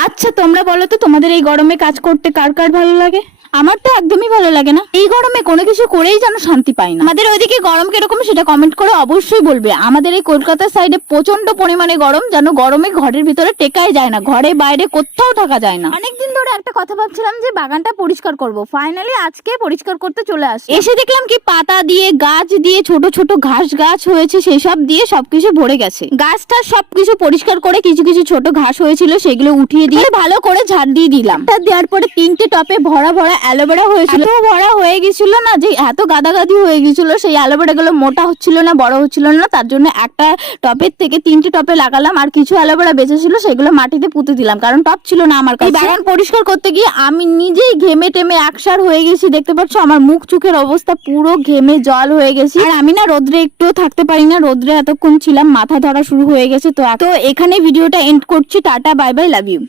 আচ্ছা তোমরা বলো তো তোমাদের এই গরমে কাজ করতে কার কার ভালো লাগে? আমার তো একদমই ভালো লাগে না। এই গরমে কোনো কিছু করেই যেন শান্তি পাই না। আমাদের ওইদিকে গরম কীরকম সেটা কমেন্ট করে অবশ্যই বলবে। আমাদের এই কলকাতার সাইডে প্রচণ্ড পরিমাণে গরম যেন গরমে ঘরের ভিতরে টেকাই যায় না ঘরে বাইরে কোথাও থাকা যায় না। অনেকদিন ধরে একটা কথা ভাবছিলাম যে বাগানটা পরিষ্কার করব। ফাইনালি আজকে পরিষ্কার করতে চলে আসি এসে দেখলাম কি পাতা দিয়ে গাছ দিয়ে ছোট ছোট ঘাস গাছ হয়েছে সেই সব দিয়ে সবকিছু ভরে গেছে। গাছটা সবকিছু পরিষ্কার করে কিছু কিছু ছোট ঘাস হয়েছিল সেগুলো উঠিয়ে দিয়ে ভালো করে ঝাড় দিয়ে দিলাম। দেওয়ার পরে তিনটে টপে ভরা ভরা অ্যালোভেরা হয়েছিল। ভরা হয়ে গেছিল না যে এত গাদাগাদি হয়ে গেছিল সেই অ্যালোভেরা গুলো মোটা হচ্ছিল না বড় হচ্ছিল না তার জন্য একটা টপের থেকে তিনটে টপে লাগালাম আর কিছু অ্যালোভেরা বেঁচে ছিল সেগুলো মাটিতে পুঁতে দিলাম কারণ টপ ছিল না আমার কাছে। বাগান পরিষ্কার করতে গিয়ে আমি নিজেই ঘেমে টেমে একসার হয়ে গেছি দেখতে পাচ্ছ আমার মুখ চোখের অবস্থা পুরো ঘেমে জল হয়ে গেছে। আর আমি না রোদ্রে একটুও থাকতে পারি না রোদ্রে এতক্ষণ ছিলাম মাথা ধরা শুরু হয়ে গেছে তো তো এখানে ভিডিওটা এন্ড করছি tata bye bye love you